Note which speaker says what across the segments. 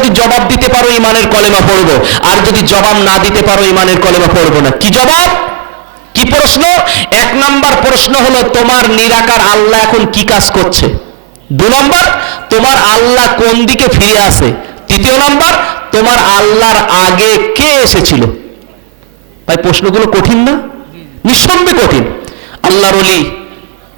Speaker 1: যদি জবাব দিতে পারো ইমানের কলেমা পড়ব। আর যদি জবাব না দিতে পারো ইমানের কলেমা পড়ব না। কি জবাব? কি প্রশ্ন? এক নাম্বার প্রশ্ন হলো, তোমার নিরাকার আল্লাহ এখন কি কাজ করছে? দু নম্বর, তোমার আল্লাহ কোন দিকে ফিরে আসে তৃতীয় নাম্বার, তোমার আল্লাহর আগে কে এসেছিল? ভাই, প্রশ্নগুলো কঠিন না? নিঃসন্দেহে কঠিন। আল্লাহর অলি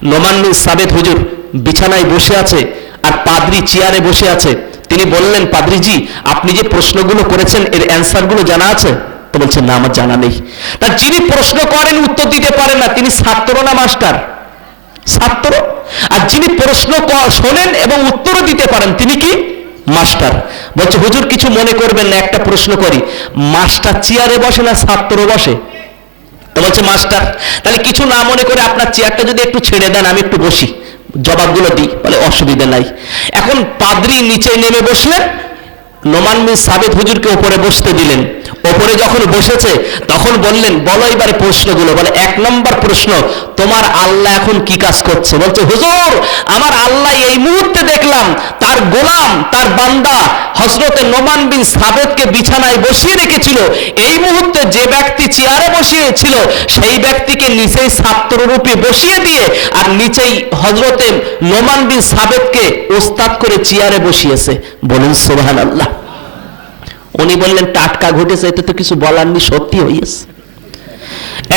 Speaker 1: নোমান্নুল সাবেদ হুজুর বিছানায় বসে আছে আর পাদ্রি চেয়ারে বসে আছে। তিনি বললেন, পাদ্রিজি, আপনি যে প্রশ্নগুলো করেছেন, এর অ্যান্সারগুলো জানা আছে? তো বলছেন না, আমার জানা নেই। তা যিনি প্রশ্ন করেন, উত্তর দিতে পারেন না, তিনি ছাত্র না মাস্টার? ছাত্র? আর যিনি প্রশ্ন শোনেন এবং উত্তরও দিতে পারেন, তিনি কি? মাস্টার। বলছে, হুজুর, কিছু মনে করবেন না, একটা প্রশ্ন করি। মাস্টার চেয়ারে বসে না ছাত্র বসে? তো বলছে, মাস্টার, তাহলে কিছু না মনে করে আপনার চেয়ারটা যদি একটু ছেড়ে দেন, আমি একটু বসি। জবাবগুলো দিই, বলে অসুবিধা নাই। এখন পাদ্রি নিচে নেমে বসলেন, নোমান মিন সাবেদ হুজুরকে ওপরে বসতে দিলেন। ওপরে যখন বসেছে, তখন বললেন, বলো এবারে প্রশ্নগুলো, বলে, এক নম্বর প্রশ্ন, তোমার আল্লাহ এখন কি কাজ করছে? বলছে, হুজুর, আমার আল্লাহ তার গোলাম, তার বান্দা হজরতে নোমান বিন সাবেদকে বিছানায় বসিয়ে রেখেছিল। এই মুহূর্তে যে ব্যক্তি চেয়ারে বসিয়েছিল, সেই ব্যক্তিকে নিচেই ছাত্ররূপে বসিয়ে দিয়ে আর নিচেই হজরতে নোমান বিন সাবেদকে ওস্তাদ করে চেয়ারে বসিয়েছে। বলুন সোহান আল্লাহ উনি বললেন, টাটকা ঘটেছে, এতে তো কিছু বলার নেই, সত্যি হইয়াছে।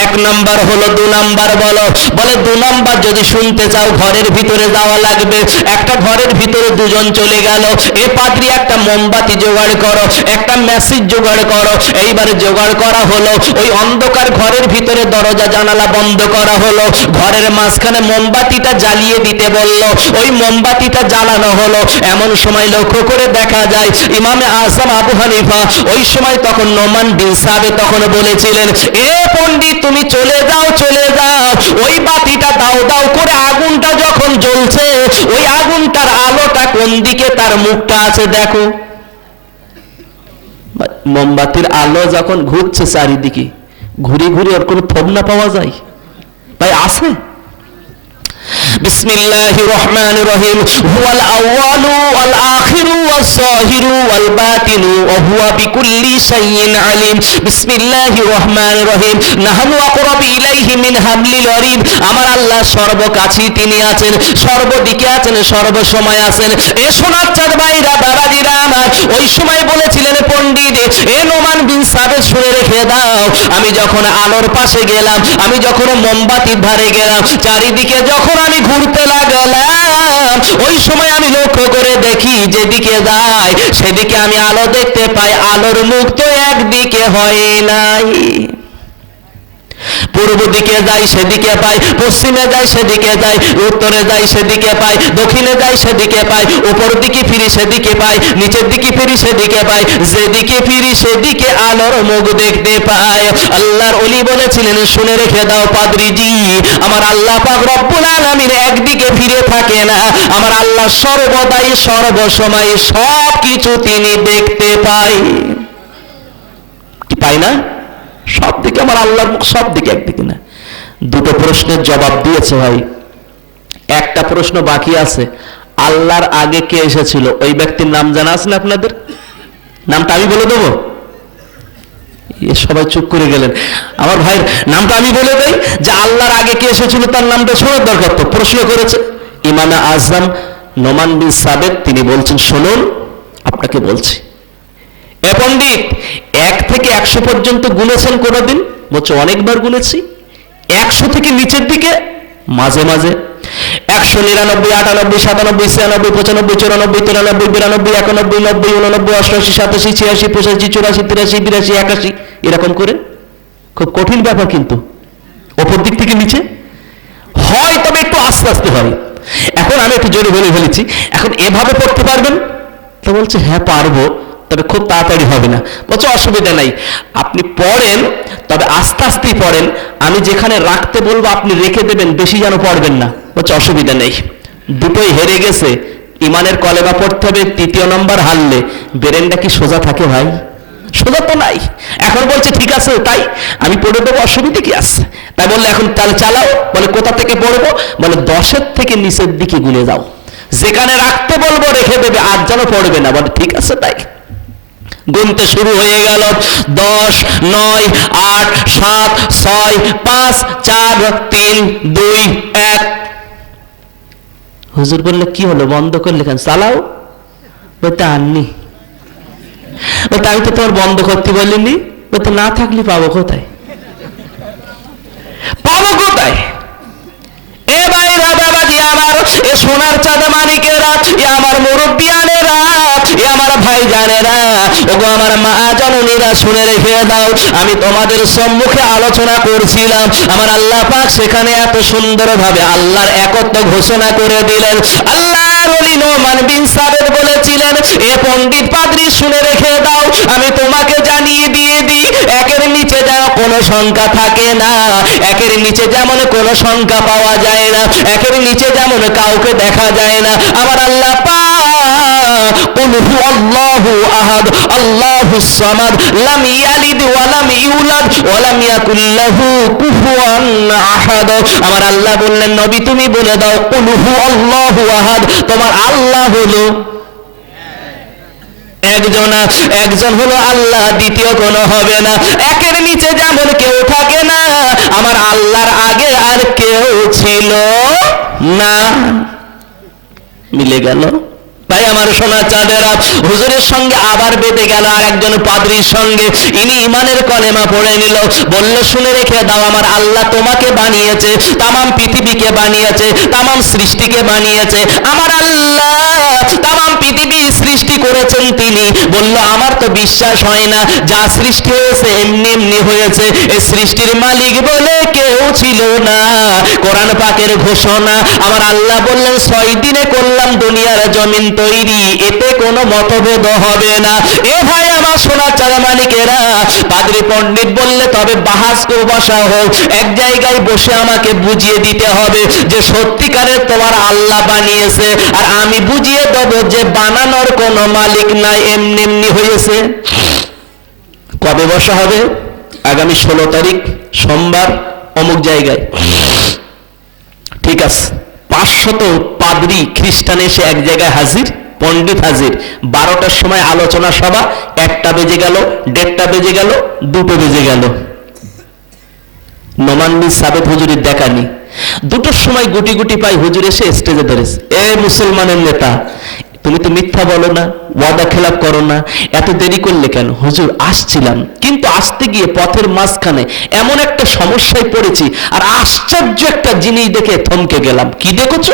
Speaker 1: এক নাম্বার হলো দু নাম্বার বলো। বলে দু নাম্বার যদি শুনতে চাও, ঘরের ভিতরে যাওয়া লাগবে। একটা ঘরের ভিতরে দুজন চলে গেল। এ পাত্রী একটা মোমবাতি জোগাড় করো, একটা মেসেজ জোগাড় করো। এইবারে জোগাড় করা হলো, ওই অন্ধকার ঘরের ভিতরে দরজা জানালা বন্ধ করা হলো। ঘরের মাঝখানে মোমবাতিটা জ্বালিয়ে দিতে বলল, ওই মোমবাতিটা জ্বালানো হলো। এমন সময় লক্ষ্য করে দেখা যায়, ইমামে আজম আবু হানিফা ওই সময় তখন নোমান বিন সাবে তখন বলেছিলেন, এ পণ্ডিত তুমি চলে যাও চলে যাও। ওই বাতিটা দাও দাও করে আগুনটা যখন জ্বলছে, ওই আগুনটার আলোটা কোন দিকে, তার মুখটা আছে দেখো। মোমবাতির আলো যখন ঘুরছে চারিদিকে, ঘুরে ঘুরে ওর কোনো না পাওয়া যায়? তাই আছে? বিসমিল্লাহির রহমানির রহিম হুয়াল আউয়ালু ওয়াল আখিরু ওয়াস যাহিরু ওয়াল বাতিনু ওয়া হুয়া বিকুল্লি শাইইন আলিম। বিসমিল্লাহির রহমানির রহিম নাহনু আকরাবু ইলাইহি মিন হাবলিল ওয়ারিদ আমার আল্লাহ সর্বকাছি তিনি আছেন, সর্বদিকে আছেন, সর্বসময় আছেন। এ সোনার চাঁদ ভাইরা বাবাজিরা আমার। ওই সময় বলেছিলেন পণ্ডিত, এ নোমান বিন সাবেদ শুনে রেখে দাও। আমি যখন আলোর পাশে গেলাম, আমি যখন মোমবাতি ধারে গেলাম, চারিদিকে যখন আমি ঘুরতে লাগলাম, ওই সময় আমি লক্ষ্য করে দেখি যেদিকে যায়, সেদিকে আমি আলো দেখতে পাই, আলোর মুখ তো একদিকে হয় নাই। পূর্ব দিকে যাই, সেদিকে পাই, পশ্চিমে যাই, সেদিকে যাই, উত্তরে যাই, সেদিকে পাই, দক্ষিণে যাই, সেদিকে পাই, উপর দিকে ফিরি, সেদিকে পাই, নিচের দিকে ফিরি, সেদিকে পাই, যেদিকে ফিরি, সেদিকে আলোর মুখ দেখতে পাই। আল্লাহর অলি বলেছিলেন, শুনে রেখে দাও পাদ্রিজি, আমার আল্লাহ পাক রব্বুল আলামিন একদিকে ফিরে থাকে না। আমার আল্লাহ সর্বদাই, সর্বসময় সব কিছু তিনি দেখতে পাই। কি পাই না? সব দিকে আমার আল্লাহর মুখ সব দিকে একদিকে না। দুটো প্রশ্নের জবাব দিয়েছে ভাই। একটা প্রশ্ন বাকি আছে। আল্লাহর আগে কে এসেছিল? ওই ব্যক্তির নাম জানা আছে না আপনাদের? নামটা আমি বলে দেবো? সবাই চুপ করে গেলেন। আমার ভাইয়ের নামটা আমি বলে দেই যে আল্লাহর আগে কে এসেছিল তার নামটা শোনার দরকার তো। প্রশ্ন করেছে ইমানা আজম নোমান বিন সাবেদ তিনি বলছেন, শুনুন, আপনাকে বলছি। এ পণ্ডিত, এক থেকে একশো পর্যন্ত গুনেছেন কোনোদিন? বলছে, অনেকবার গুনেছি। একশো থেকে নিচের দিকে? মাঝে মাঝে। একশো নিরানব্বই, আটানব্বই, সাতানব্বই, ছিয়ানব্বই, পঁচানব্বই, চুরানব্বই, তিরানব্বই, বিরানব্বই, একানব্বই, নব্বই, উননব্বই অষ্টআশি সাতাশি, ছিয়াশি, পঁচাশি, চুরাশি, তিরাশি, বিরাশি, একাশি। এরকম করে? খুব কঠিন ব্যাপার কিন্তু। ওপর দিক থেকে নিচে? হয়, তবে একটু আস্তে আস্তে হয়। এখন আমি একটু জোরে বলে ফেলেছি। এখন এভাবে পড়তে পারবেন? তো বলছে হ্যাঁ পারব। তবে খুব তাড়াতাড়ি হবে না। বলছে, অসুবিধা নাই। আপনি পড়েন, তবে আস্তে আস্তেই পড়েন। আমি যেখানে রাখতে বলব, আপনি রেখে দেবেন, বেশি যেন পড়বেন না। বলছে, অসুবিধা নেই। দুটোই হেরে গেছে। ইমানের কলেমা পড়তে হবে, তৃতীয় নম্বর হারলে। বেরেনটা কি সোজা থাকে ভাই? সোজা তো নাই। এখন বলছে, ঠিক আছে, তাই আমি পড়ে দেবো, অসুবিধা কি আছে? তাই বললে, এখন তাহলে চালাও, বলে, কোথা থেকে পড়ব? বলে, দশের থেকে নিচের দিকে গুলে যাও। যেখানে রাখতে বলব, রেখে দেবে, আর যেন পড়বে না। বলে, ঠিক আছে, তাই। গুনতে শুরু হয়ে গেল। দশ, নয়, আট, সাত, ছয়, পাঁচ, চার, তিন, দুই, এক। হুজুর বললে, কি হলো? বন্ধ করলে কেন? চালাও? বলতে আননি বলতে আমি তো তোমার বন্ধ করতে বলিনি। বলতে না থাকলে পাবো কোথায়? পাবো কোথায়? বাবাজি আমার? এ সোনার চাঁদ মালিকেরা এ আমার মুরব্বিয়ানেরা, এ আমার ভাই জানেরা ওগো আমার মা জননীরা, শুনে রেখে দাও, আমি তোমাদের সম্মুখে আলোচনা করছিলাম। আমার আল্লাহ পাক সেখানে এত সুন্দরভাবে আল্লাহর একত্ব ঘোষণা করে দিলেন। এ শুনে রেখে দাও, আমি তোমাকে জানিয়ে দিয়ে দিই, একের নিচে কোনো সংখ্যা থাকে না নিচে যেমন কোনো সংখ্যা পাওয়া যায় না নিচে যেমন কাউকে দেখা যায় না, আমার আল্লাহ হু আল্লাহু আহাদ আল্লাহু সামাদ লাম ইয়ালিদ ওয়া লাম ইউলাদ ওয়া লাম ইয়াকুল লাহু কুফুয়ান আহাদ আমার আল্লাহ বললেন, নবী, তুমি বলে দাও কুল হু আল্লাহু আহাদ তোমার আল্লাহ একজন একজন হলো আল্লাহ, দ্বিতীয় কোনো হবে না। একের নিচে যেমন কেউ থাকে না, আমার আল্লাহর আগে আর কেউ ছিল না। মিলে গেল। তাই আমার সোনা চাঁদেরা হুজুরের সঙ্গে আবার বেঁধে গেল আর একজন পাদ্রির সঙ্গে। ইনি ইমানের কলেমা পড়ে নিল। বলল, শুনে রেখে দাও, আমার আল্লাহ তোমাকে বানিয়েছে, তামাম পৃথিবীকে বানিয়েছে, তামাম সৃষ্টিকে বানিয়েছে। আমার আল্লাহ তামাম পৃথিবী সৃষ্টি করেছেন তিনি। বলল, আমার তো বিশ্বাস হয় না, যা সৃষ্টি হয়েছে এমনি এমনি হয়েছে। এই সৃষ্টির মালিক বলে কেউ ছিল না। কোরআন পাকের ঘোষণা, আমার আল্লাহ বললেন, ছয় দিনে করলাম দুনিয়ার জমিন তৈরি, এতে কোনো মতভেদ হবে না। এ ভাই আমার সোনার চারা মালিকেরা, পাদ্রী পণ্ডিত বললে তবে বাহাস কেউ বসা হোক এক জায়গায় বসে আমাকে বুঝিয়ে দিতে হবে যে সত্যিকারের তোমার আল্লাহ বানিয়েছে, আর আমি বুঝিয়ে দেব যে বানানোর কোনো মালিক নাই, এমনি এমনি হয়েছে। কবে বসা হবে? আগামী ষোলো তারিখ, সোমবার, অমুক জায়গায়। ঠিক আছে, পাঁচশত পাদ্রি খ্রিস্টান এসে এক জায়গায় হাজির, পণ্ডিত হাজির। বারোটার সময় আলোচনা সভা, একটা বেজে গেল, দেড়টা বেজে গেল, দুটো বেজে গেল। নোমান্নি সাবেদ হুজুরের দেখানি দুটোর সময় গুটি গুটি পাই হুজুর এসে স্টেজে ধরেছে। এ মুসলমানের নেতা, তুমি তো মিথ্যা বলো না, ওয়াদা খেলাপ করো না, এত দেরি করলে কেন? হুজুর, আসছিলাম। কিন্তু আসতে গিয়ে পথের মাঝখানে এমন একটা সমস্যায় পড়েছি, আর আশ্চর্য একটা জিনিস দেখে থমকে গেলাম। কি দেখেছ?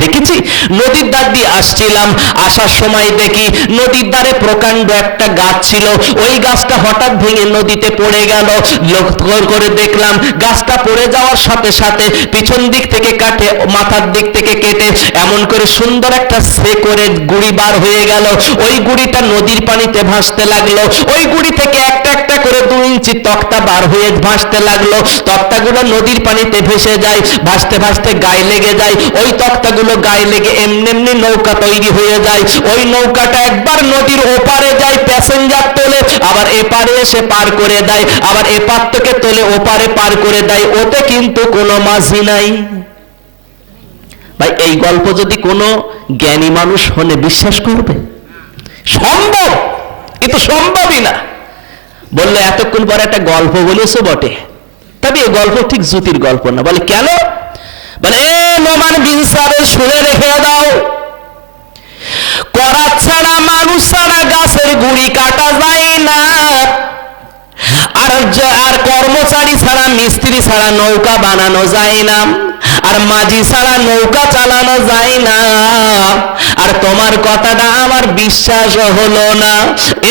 Speaker 1: দেখেছি? নদীর ধার দিয়ে আসছিলাম, আসার সময় দেখি নদীর ধারে প্রকাণ্ড একটা গাছ ছিল। ওই গাছটা হঠাৎ ভেঙে নদীতে পড়ে গেল। লক্ষ্য করে দেখলাম গাছটা পড়ে যাওয়ার সাথে সাথে পিছন দিক থেকে কাটে, মাথার দিক থেকে কেটে, এমন করে সুন্দর একটা সে করে গুড়ি বার হয়ে গেল। ওই গুড়িটা নদীর পানিতে ভাসতে লাগল। ওই গুড়ি থেকে একটা একটা করে দু ইঞ্চি তক্তা বার হয়ে ভাসতে লাগল। তক্তাগুলো নদীর পানিতে ভেসে যায়, ভাসতে ভাসতে গায়ে লেগে যায়। ওই তক্তাগুলো গায়ে লেগে এমনি এমনি নৌকা তৈরি হয়ে যায়। ওই নৌকাটা একবার নদীর ওপারে যায় প্যাসেঞ্জার তোলে, আবার এপারে এসে পার করে দেয়, আবার এপার থেকে তোলে, ওপারে পার করে দেয়। ওতে কিন্তু কোনো মাঝি নাই। ভাই, এই গল্প যদি কোনো জ্ঞানী মানুষ হলে বিশ্বাস করবে? সম্ভব! এ তো সম্ভবই না। বললে, এতক্ষণ পরে একটা গল্প বলেছ বটে। তবে এই গল্প ঠিক জুতির গল্প না। বলে, কেন? বলে, এ বিনসারে শুনে রেখে দাও। করা ছাড়া মানুষ ছাড়া গাছের গুড়ি কাটা যায় না। আর আর কর্মচারী ছাড়া, মিস্ত্রি ছাড়া নৌকা বানানো যায় না। আর মাঝি ছাড়া নৌকা চালানো যায় না। আর তোমার কথাটা আমার বিশ্বাস হলো না।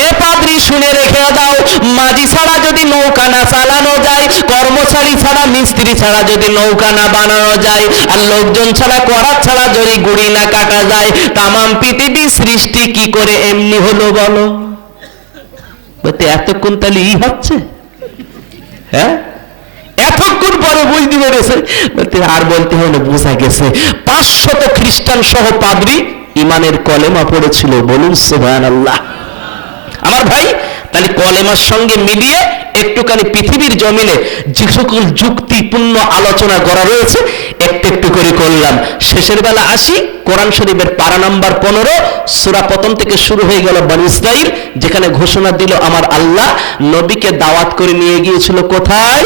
Speaker 1: এ পাদ্রি শুনে রেখে দাও, মাঝি ছাড়া যদি নৌকা না চালানো যায়, কর্মচারী ছাড়া, মিস্ত্রি ছাড়া যদি নৌকা না বানানো যায়, আর লোকজন ছাড়া, করার ছাড়া যদি গুড়ি না কাটা যায়, তামাম পৃথিবী সৃষ্টি কি করে এমনি হলো বলো? এতক্ষণ তাহলে ই হচ্ছে? হ্যাঁ? আর বলতে হলো বোঝা গেছে। পাঁচশত খ্রিস্টান সহ পাদ্রি ইমানের কলেমা পড়েছিল। বলুন আল্লাহ আমার ভাই, তাহলে কলেমার সঙ্গে মিলিয়ে একটুখানি পৃথিবীর জমিনে যে সকল যুক্তিপূর্ণ আলোচনা করা রয়েছে, একটু একটু করে করলাম। শেষের বেলা আসি, কোরআন শরীফের পারা নাম্বার পনেরো, সুরা পতন থেকে শুরু হয়ে গেল বনি ইসরাইল যেখানে ঘোষণা দিল, আমার আল্লাহ নবীকে দাওয়াত করে নিয়ে গিয়েছিল কোথায়?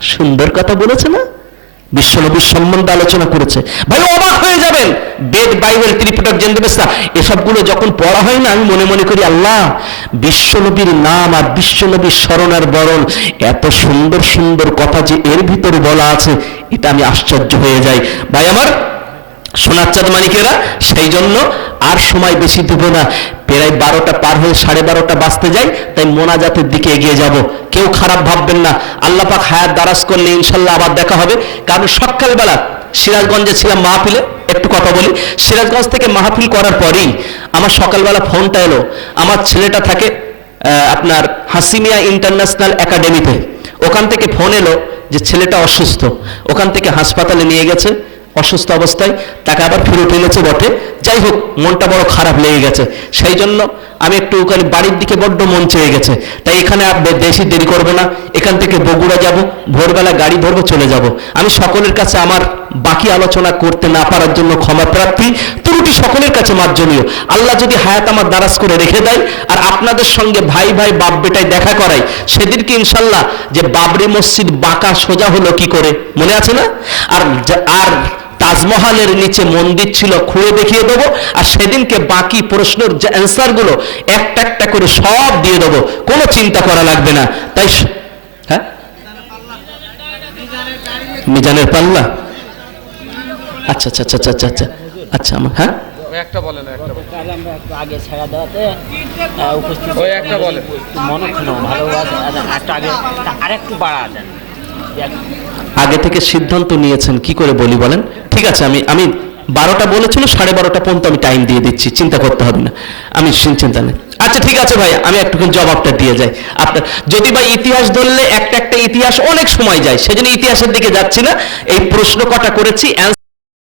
Speaker 1: সুন্দর কথা বলেছে না? বিশ্বনবীর সম্বন্ধে আলোচনা করেছে। ভাই, অবাক হয়ে যাবেন। বেদ, বাইবেল, ত্রিপুটক জেন্দ্রবেস্তা এসবগুলো যখন পড়া হয় না, আমি মনে মনে করি, আল্লাহ, বিশ্বনবীর নাম আর বিশ্বনবীর স্মরণ আর বরণ, এত সুন্দর সুন্দর কথা যে এর ভিতরে বলা আছে, এটা আমি আশ্চর্য হয়ে যাই। ভাই, আমার সোনার চাঁদ মানিকেরা সেই জন্য আর সময় বেশি দেব না। প্রায় বারোটা পার হয়ে সাড়ে বারোটা বাজতে যাই তাই মোনাজাতের দিকে এগিয়ে যাব। কেউ খারাপ ভাববেন না। আল্লাহ পাক হায়াত দারাজ করলে ইনশাল্লাহ আবার দেখা হবে। কারণ সকালবেলা সিরাজগঞ্জে ছিলাম মাহফিলে, একটু কথা বলি। সিরাজগঞ্জ থেকে মাহফিল করার পরেই আমার সকালবেলা ফোনটা এলো। আমার ছেলেটা থাকে আপনার হাসিমিয়া ইন্টারন্যাশনাল একাডেমিতে। ওখান থেকে ফোন এলো যে ছেলেটা অসুস্থ। ওখান থেকে হাসপাতালে নিয়ে গেছে। অসুস্থ অবস্থায়, তাকে আবার ফেরত এনেছে বটে। যাই হোক, মনটা বড় খারাপ লেগে গেছে। সেই জন্য আমি একটু ওখানে বাড়ির দিকে বড্ড মন চেয়ে গেছে। তাই এখানে আর বেশি দেরি করব না। এখান থেকে বগুড়া যাব, ভোরবেলা গাড়ি ধরবো, চলে যাব। আমি সকলের কাছে আমার বাকি আলোচনা করতে না পারার জন্য ক্ষমা প্রার্থী। ত্রুটি সকলের কাছে মার্জনীয়। আল্লাহ যদি হায়াত আমার দারাজ করে রেখে দেয়, আর আপনাদের সঙ্গে ভাই ভাই বাপ বেটায় দেখা করাই সেদিনকে ইনশাল্লাহ যে বাবরি মসজিদ বাঁকা সোজা হলো কি করে, মনে আছে না? আর আর তাজমহলের নিচে মন্দির ছিল খুঁড়ে দেখিয়ে দেবো। আর সেদিনকে বাকি প্রশ্নের যে অ্যান্সারগুলো একটা একটা করে সব দিয়ে দেবো। কোনো চিন্তা করা লাগবে না। তাই হ্যাঁ? মিজানের পাল্লা? আচ্ছা আচ্ছা আচ্ছা আচ্ছা আচ্ছা আচ্ছা আমার হ্যাঁ?
Speaker 2: একটা বলেন একটা।
Speaker 3: আমরা আগে ছেড়ে দেওয়াতে উপস্থিত
Speaker 2: ওই একটা বলেন।
Speaker 3: মনক্ষণ ভালোবাসা একটু আগে আর একটু বাড়া দেন।
Speaker 1: আগে থেকে সিদ্ধান্ত নিয়েছেন, কি করে বলি বলেন? ঠিক আছে, আমি আমি বারোটা বলেছিল, সাড়ে বারোটা পর্যন্ত আমি টাইম দিয়ে দিচ্ছি, চিন্তা করতে হবে না। আমি চিন্তা নেই। আচ্ছা ঠিক আছে ভাই আমি একটুখানি জবাবটা দিয়ে যাই। আপনার, যদি ভাই ইতিহাস ধরলে একটা একটা ইতিহাস অনেক সময় যায়, সেজন্য ইতিহাসের দিকে যাচ্ছি না। এই প্রশ্ন কটা করেছি